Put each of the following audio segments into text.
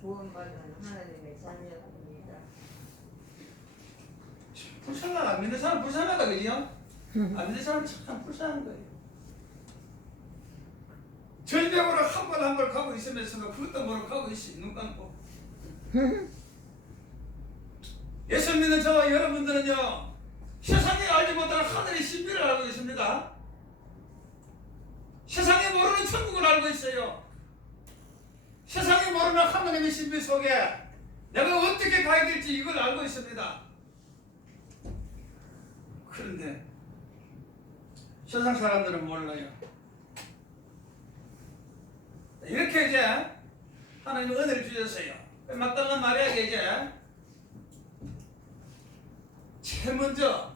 구원받은 하나님의 자녀입니다. 불쌍하다. 안 믿는 사람 불쌍하다, 그죠? 안 믿는 사람 참 불쌍한 거예요. 절벽으로 한 발 한 발 가고 있으면서도 그것도 모르고 가고 있어. 눈 감고. 예수 믿는 저와 여러분들은요, 세상에 알지 못하는 하늘의 신비를 알고 있습니다. 세상에 모르는 천국을 알고 있어요. 세상에 모르는 하나님의 신비 속에 내가 어떻게 가야 될지 이걸 알고 있습니다. 그런데 세상 사람들은 몰라요. 이렇게 이제 하나님이 은혜를 주셨어요. 막달라 마리아에게 이제 제일 먼저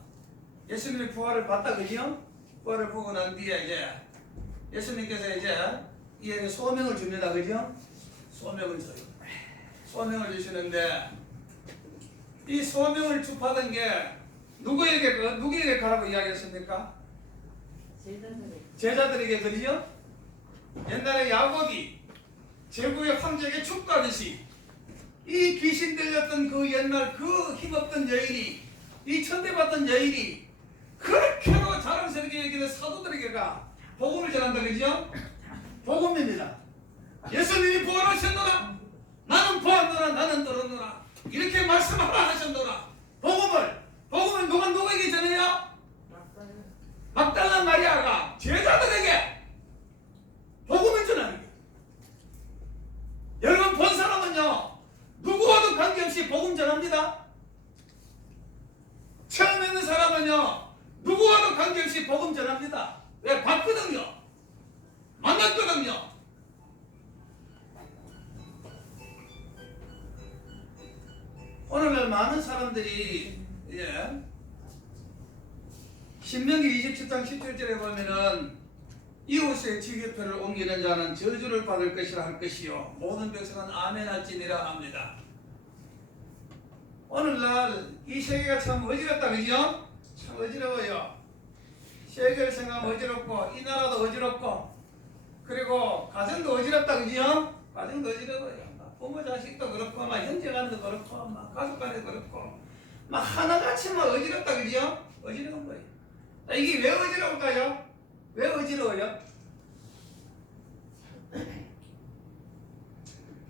예수님의 부활을 봤다, 그죠? 부활을 보고 난 뒤에 이제 예수님께서 이제 이에게 소명을 줍니다, 그죠? 소명을 줘요. 소명을 주시는데 이 소명을 받은 게 누구에게 가라고 이야기했습니까? 제자들에게, 그죠? 옛날에 야곱이 제국의 황제에게 축가하듯이 이 귀신 들렸던 그 옛날 그 힘없던 여인이, 이 천대받던 여인이 그렇게도 자랑스럽게 여기는 사도들에게가 복음을 전한다, 그죠? 복음입니다. 예수님이 부활하셨노라, 나는 부활노라, 나는 떨었노라, 이렇게 말씀하라 하셨노라. 복음을 누구에게 전해요? 막달라 마리아가 제자들에게 복음을 전하는 거예요. 여러분, 본 사람은요, 누구와도 관계없이 복음 전합니다. 처음 있는 사람은요, 누구와도 관계없이 복음 전합니다. 왜? 봤거든요. 만났거든요. 오늘날 많은 사람들이 신명기 27장 17절에 보면은 이웃의 지게표를 옮기는 자는 저주를 받을 것이라 할 것이요 모든 백성은 아멘 할지니라 합니다. 오늘날 이 세계가 참 어지럽다, 그죠? 참 어지러워요. 세계를 생각하면 어지럽고 이 나라도 어지럽고 그리고 가정도 어지럽다, 그죠? 가정도 어지러워요. 부모 자식도 그렇고 막 형제간도 그렇고 막 가족간도 그렇고 막 하나같이 막 어지럽다, 그죠? 어지러운 거예요. 이게 왜 어지러울까요? 왜 어지러워요?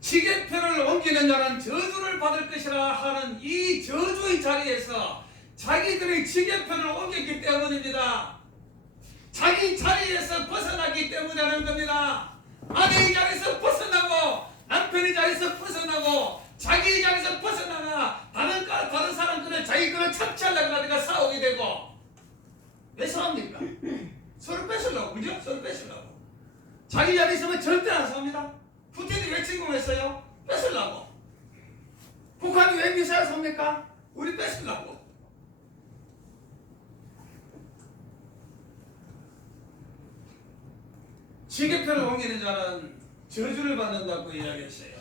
지게표를 옮기는 자는 저주를 받을 것이라 하는 이 저주의 자리에서 자기들의 지게표를 옮겼기 때문입니다. 자기 자리에서 벗어나기 때문에 하는 겁니다. 아내의 자리에서 벗어나고 남편의 자리에서 벗어나고 자기 자리에서 벗어나가 다른 사람 거를 자기 거를 착취하려고 하니까 싸우게 되고. 왜 싸웁니까? 서로 뺏으려고, 그죠? 서로 뺏으려고. 자기 자리에 있으면 절대 안 싸웁니다. 푸틴이 왜 침공했어요? 뺏으려고. 북한이 왜 미사일 쏩니까? 우리 뺏으려고. 지게표를 옮기는 자는 저주를 받는다고 이야기했어요.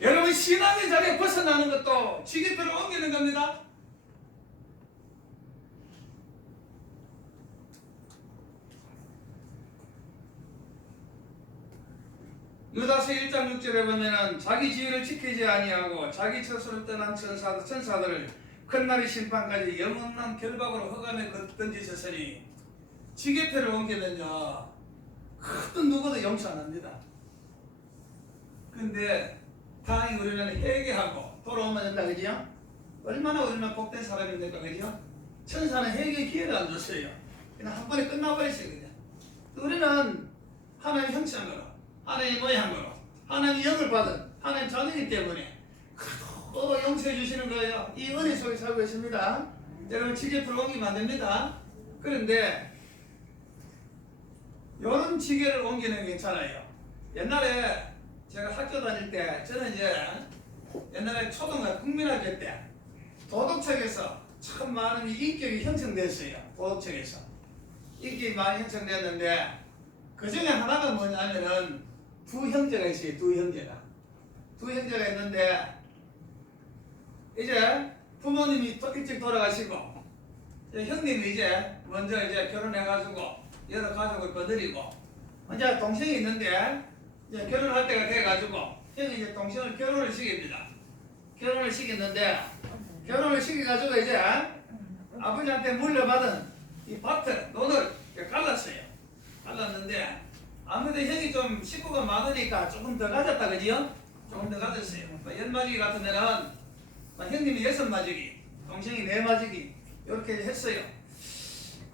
여러분, 신앙의 자리에 벗어나는 것도 지게표를 옮기는 겁니다. 유다서 1장 6절에 보면은 자기 지위를 지키지 아니하고 자기 처소를 떠난 천사들을 큰날의 심판까지 영원한 결박으로 흑암에 던지셨으니 지게표를 옮기면요 어떤 누구도 용서 안 합니다. 근데 다행히 우리는 회개하고 돌아오면 된다, 그죠? 얼마나 우리는 복된 사람입니까, 그죠? 천사는 회개 기회를 안 줬어요. 그냥 한 번에 끝나버렸어요, 그냥. 우리는 하나님의 형상으로, 하나님의 모양으로, 하나님의 영을 받은 하나님의 자녀이기 때문에 또 용서해 주시는 거예요. 이 은혜 속에 살고 있습니다. 여러분, 지게표를 옮기면 안 됩니다. 그런데 이런 지게를 옮기는 게 괜찮아요. 옛날에 제가 학교 다닐 때 저는 이제 옛날에 초등학교 국민학교 때 도덕책에서 참 많은 인격이 형성됐어요. 도덕책에서 인격이 많이 형성됐는데 그 중에 하나가 뭐냐면은 두 형제가 있어요. 두 형제가 있는데 이제 부모님이 일찍 돌아가시고 형님이 이제 먼저 이제 결혼해가지고 여러 가족을 거느리고 이제 동생이 있는데 이제 결혼할 때가 돼가지고 형이 이제 동생을 결혼을 시킵니다. 결혼을 시켰는데 결혼을 시켜가지고 이제 아버지한테 물려받은 이 밭을 논을 갈랐어요. 갈랐는데 아무래도 형이 좀 식구가 많으니까 조금 더 가졌다 그지요? 조금 더 가졌어요. 연마지기 같은 데는 형님이 6마지기, 동생이 4마지기 이렇게 했어요.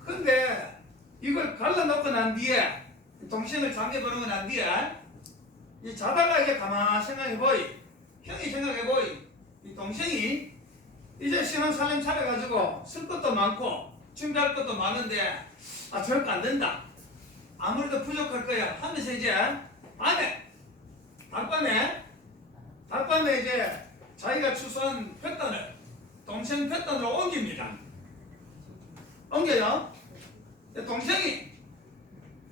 근데 이걸 갈라놓고 난 뒤에 동생을 잠겨버리고 난 뒤에 이 자다가 이제 가만히 생각해보이, 형이 생각해보이, 이 동생이 이제 신혼살림 차려가지고 쓸 것도 많고 준비할 것도 많은데 저렇게 안 된다, 아무래도 부족할 거야 하면서 이제 달밤에 이제 자기가 추수한 팻단을 동생 팻단으로 옮깁니다. 옮겨요. 동생이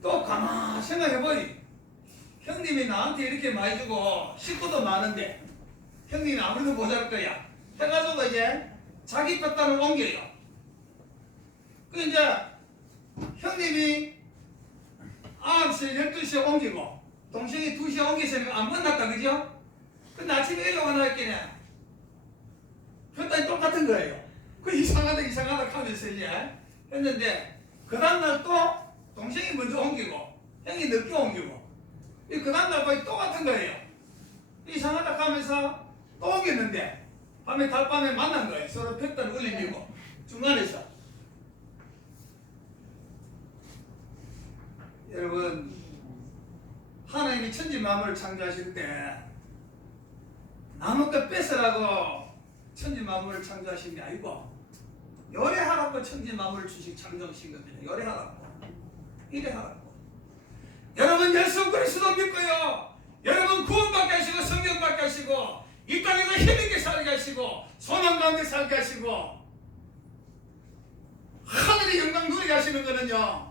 또 가만히 생각해보니 형님이 나한테 이렇게 많이 주고 식구도 많은데 형님이 아무래도 모자랄 거야 해가지고 이제 자기 팻단을 옮겨요. 그 이제 형님이 9시, 12시에 옮기고 동생이 2시에 옮기서는 안 만났다 그죠? 근데 아침에 일어나 나왔겠네. 팻단이 똑같은 거예요. 그 이상하다 하면서 이제 했는데 그 다음날 또 동생이 먼저 옮기고 형이 늦게 옮기고 그 다음날 거의 똑같은 거예요. 이상하다 하면서 또 옮겼는데 달밤에 만난 거예요. 서로 팻단을 올리고 중간에서. 여러분, 하나님이 천지만물을 창조하실 때 아무것도 뺏으라고 천지만물을 창조하신 게 아니고 요래하라고 천지만물을 창조하신 겁니다. 요래하라고, 이래하라고. 여러분 예수 그리스도 믿고요, 여러분 구원받게 하시고 성경받게 하시고 이 땅에서 힘있게 살게 하시고 소망 가운데 살게 하시고 하늘의 영광 누리게 하시는 거는요,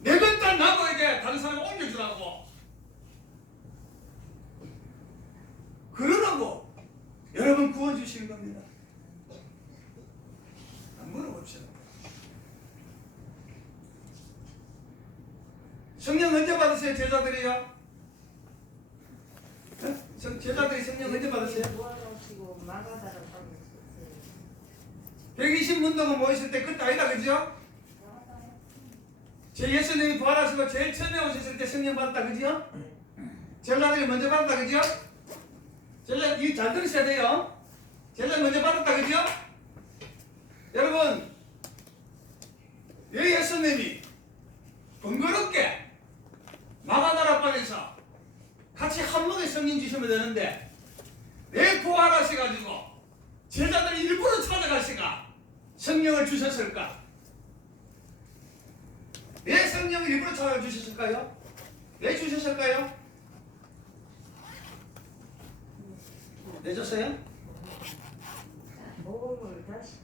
내 것도 나무에게 다른 사람을 옮겨주라고 그러라고 여러분 구원 주시는 겁니다. 물어봅시다. 성령 언제 받으세요? 제자들이요? 제자들이 성령 언제 받으세요? 120문도가 모이실 때 그때 아니다 그죠? 제 예수님이 부활하시고 제일 처음에 오셨을 때 성령 받았다 그죠? 제자들이 먼저 받았다 그죠? 제자 이 잘 들으셔야 돼요. 제자 먼저 받았다 그죠? 여러분, 예수님이 번거롭게 마가다락방에서 같이 한목에 성령 주시면 되는데 왜 부활하셔가지고 제자들이 일부러 찾아가시가 성령을 주셨을까? 왜 성령을 일부러 찾아주셨을까요? 왜 주셨을까요? 왜 줬어요? 복음을 다시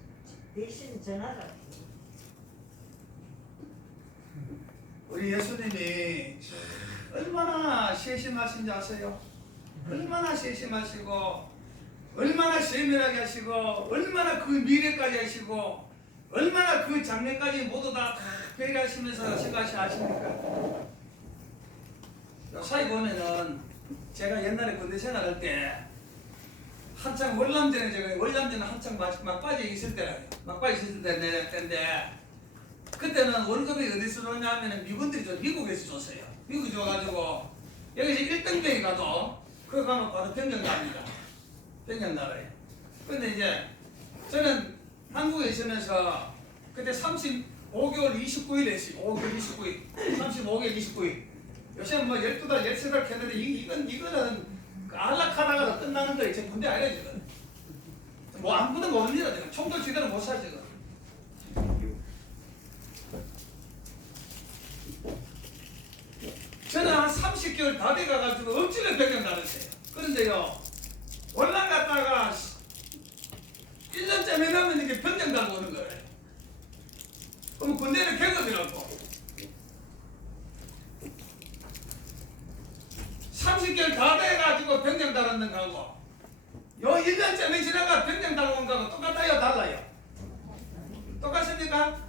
대신 전하라. 우리 예수님이 얼마나 세심하신지 아세요? 얼마나 세심하시고 얼마나 세밀하게 하시고 얼마나 그 미래까지 하시고 얼마나 그 장면까지 모두 다 배려하시면서 생각하시 아십니까? 요사이 보면은 제가 옛날에 군대 생활할 때 한창 월남전에 한창 막 빠져 있을 때인데 그때는 월급이 어디서 줬냐면은 미국에서 줬어요. 미국이 줘가지고 여기서 1등병이 가도 그거 가면 바로 병장 나옵니다. 병장 나라에. 근데 이제 저는 한국에 있으면서 그때 35개월 29일 했어요. 5개월 29일. 35개월 29일. 요새 뭐 12달, 13달 했는데 이거는 안락하다가 끝나는 거예요. 제 군대 아니에요, 지금. 뭐 아무것도 모릅니다, 지금. 총도 제대로 못 사, 지금. 저는 한 30개월 다 돼가가지고 억지로 병장 나왔어요. 그런데요, 올라갔다가 1년쯤 해가면 이렇게 병장 달고 오는 거예요. 그럼 군대를 개거더라고. 30개월 다 돼가지고 병장 달았는 거하고 요 1년쯤에 지나가 병장 달고 온 거하고 똑같아요? 달라요? 똑같습니까?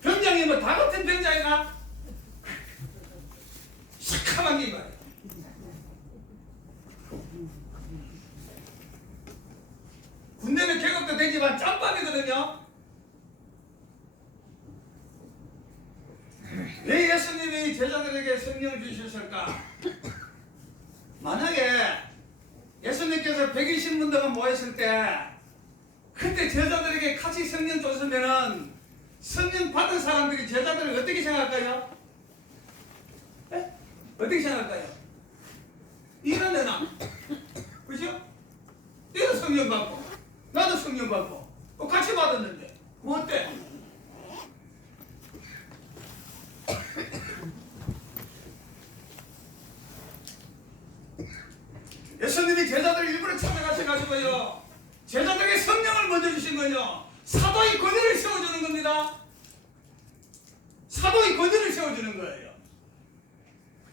병장이 뭐 다 같은 병장이나? 싹 왜 예수님이 제자들에게 성령을 주셨을까? 만약에 예수님께서 120문도가 모였을 때 그때 제자들에게 같이 성령 줬으면은 성령 받은 사람들이 제자들을 어떻게 생각할까요? 에? 어떻게 생각할까요? 이러내나? 그죠? 얘도 성령 받고 나도 성령 받고 또 같이 받았는데 뭐 어때? 예수님이 제자들을 일부러 찾아가셔가지고요 제자들에게 성령을 먼저 주신 거요 사도의 권위를 세워주는 겁니다. 사도의 권위를 세워주는 거예요.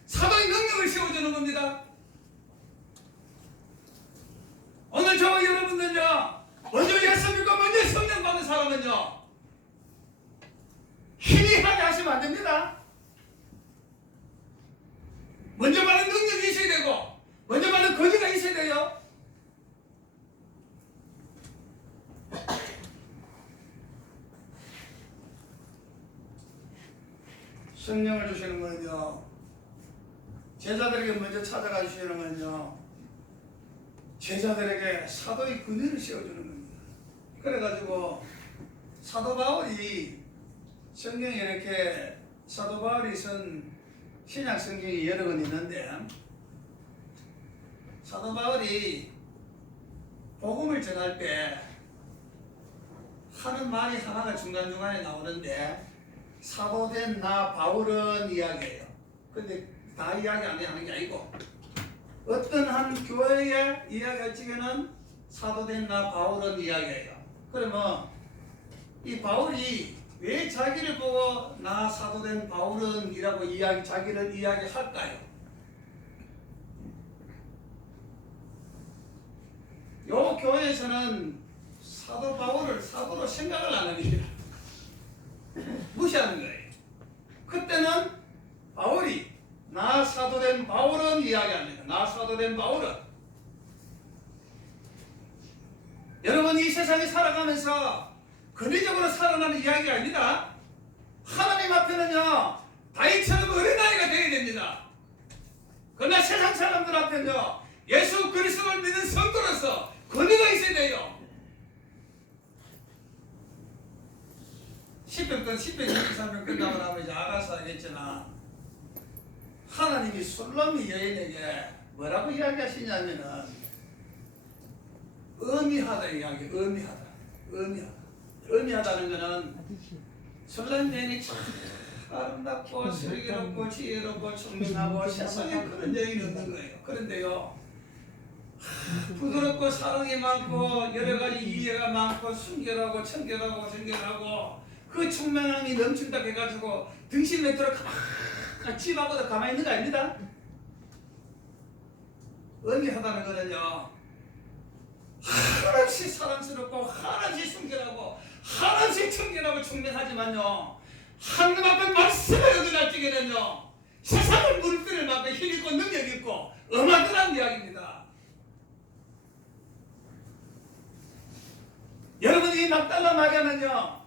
사도의 능력을 세워주는 겁니다. 오늘 저와 여러분들요 먼저 예수 믿고 먼저 성령 받은 사람은요 희미하게 하시면 안 됩니다. 먼저 받은 능력이 있어야 되고 먼저 받은 권위가 있어야 돼요. 성령을 주시는 거는요 제자들에게 먼저 찾아가 주시는 거는요 제자들에게 사도의 근위를 세워주는 겁니다. 그래가지고 사도 바울이 성경에 이렇게 사도 바울이 쓴 신약 성경이 여러 권 있는데 사도 바울이 복음을 전할 때 하는 말이 하나가 중간중간에 나오는데 사도된 나 바울은 이야기해요. 근데 다 이야기 안 하는 게 아니고 어떤 한 교회에 이야기할 적에는 사도된 나 바울은 이야기해요. 그러면 이 바울이 왜 자기를 보고 나 사도된 바울은 이라고 자기를 이야기할까요? 요 교회에서는 사도 바울을 사도로 생각을 안 합니다. 무시하는 거예요. 그때는 바울이 나 사도된 바울은 이야기합니다. 나 사도된 바울은 여러분 이 세상에 살아가면서 근위적으로 살아가는 이야기가 아닙니다. 하나님 앞에는요 다윗처럼 어린아이가 되어야 됩니다. 그러나 세상 사람들 앞에는요 예수 그리스도를 믿는 성도로서 권위가 있어야 돼요. 10편 23편 끝나고 나면 이제 알아서 하겠지만 하나님이 술람미 여인에게 뭐라고 이야기하시냐면은 의미하다 이야기 의미하다는 거는 술람미 여인이 참 아름답고 슬기롭고 지혜롭고聰明하고 세상에 그런 여인이 없는 거예요. 그런데요 부드럽고 사랑이 많고 여러가지 이해가 많고 순결하고 청결하고 정결하고 그 청명함이 넘친다 해가지고 등신 멘트로 가만히 집하고도 가만히 있는 거 아닙니다. 의미하다는 거는요 한없이 사랑스럽고 한없이 순결하고 한없이 청결하고 청명하지만요 하나님 앞에 말씀을 어긋날 적에는요 세상을 무릎 꿇을 만큼 힘있고 능력있고 어마어마한 이야기입니다. 여러분 이 막달라 마리아는요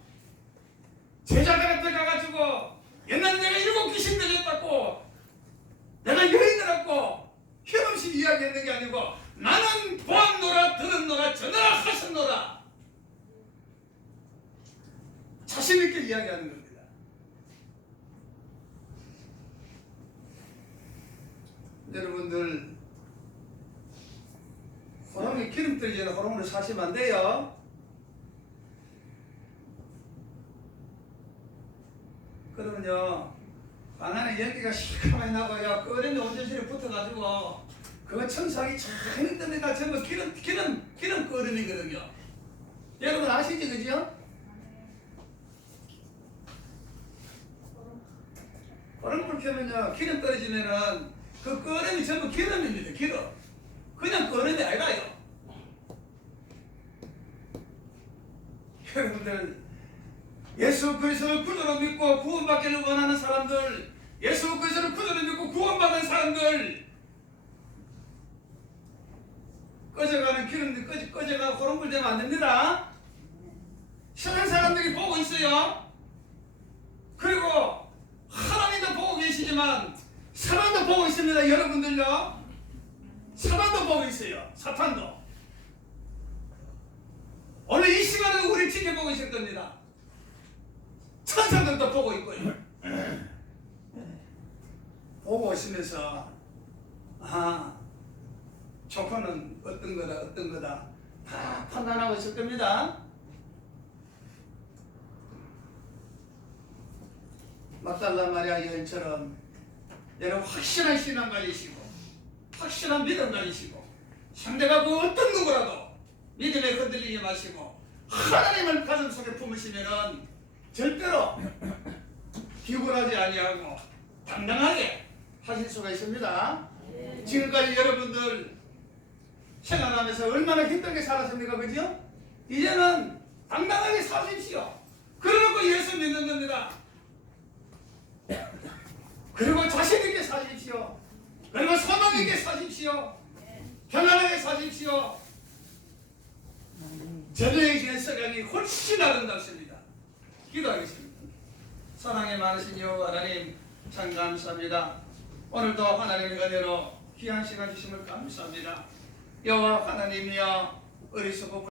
제자들 앞에 가가지고 옛날에 내가 7 귀신 들렸다고 내가 여인이라고 힘없이 이야기했는 게 아니고 나는 보았노라 들었노라 전하라 하셨노라 자신있게 이야기하는 겁니다. 여러분들 호롱이 기름 떨기 전에 호롱을 사시면 안 돼요. 그러면요 방 안에 연기가 시커멓게 나고요 끓는 온전실에 붙어가지고 그 청소하기 참 힘듭니다. 전부 기름 끓음이거든요. 여러분 아시죠 그죠? 호롱불 켜면요 기름 떨어지면은 그 끓음이 전부 기름입니다. 기름 그냥 끓음이 아니라요. 여러분들 예수 그리스도를 구주로 믿고 구원받기를 원하는 사람들 예수 그리스도를 구주로 믿고 구원받은 사람들 꺼져가는 기름이 꺼져가 호롱불 되면 안 됩니다. 세상 사람들이 보고 있어요. 그리고 하나님 있지만 사탄도 보고 있습니다. 여러분들요, 사탄도 보고 있어요. 사탄도 오늘 이 시간에 우리 지켜보고 있을 겁니다. 천사들도 보고 있고요. 보고 있으면서 조건은 어떤 거다 다 판단하고 있을 겁니다. 막달라 마리아 여인처럼 여러분 확실한 신앙 가지시고 확실한 믿음 가지시고 상대가 그 어떤 누구라도 믿음에 흔들리지 마시고 하나님을 가슴속에 품으시면은 절대로 기굴하지 아니하고 당당하게 하실 수가 있습니다. 지금까지 여러분들 생활하면서 얼마나 힘들게 살았습니까? 그죠? 이제는 당당하게 사십시오. 그러고 예수 믿는 겁니다. 그리고 자신 있게 사십시오. 그리고 소망 있게 사십시오. 편안하게 사십시오. 저녁의 석양이 훨씬 아름답습니다. 기도하겠습니다. 사랑이 많으신 여호와 하나님, 참 감사합니다. 오늘도 하나님의 은혜로 귀한 시간 주심을 감사합니다. 여호와 하나님이여, 어리석고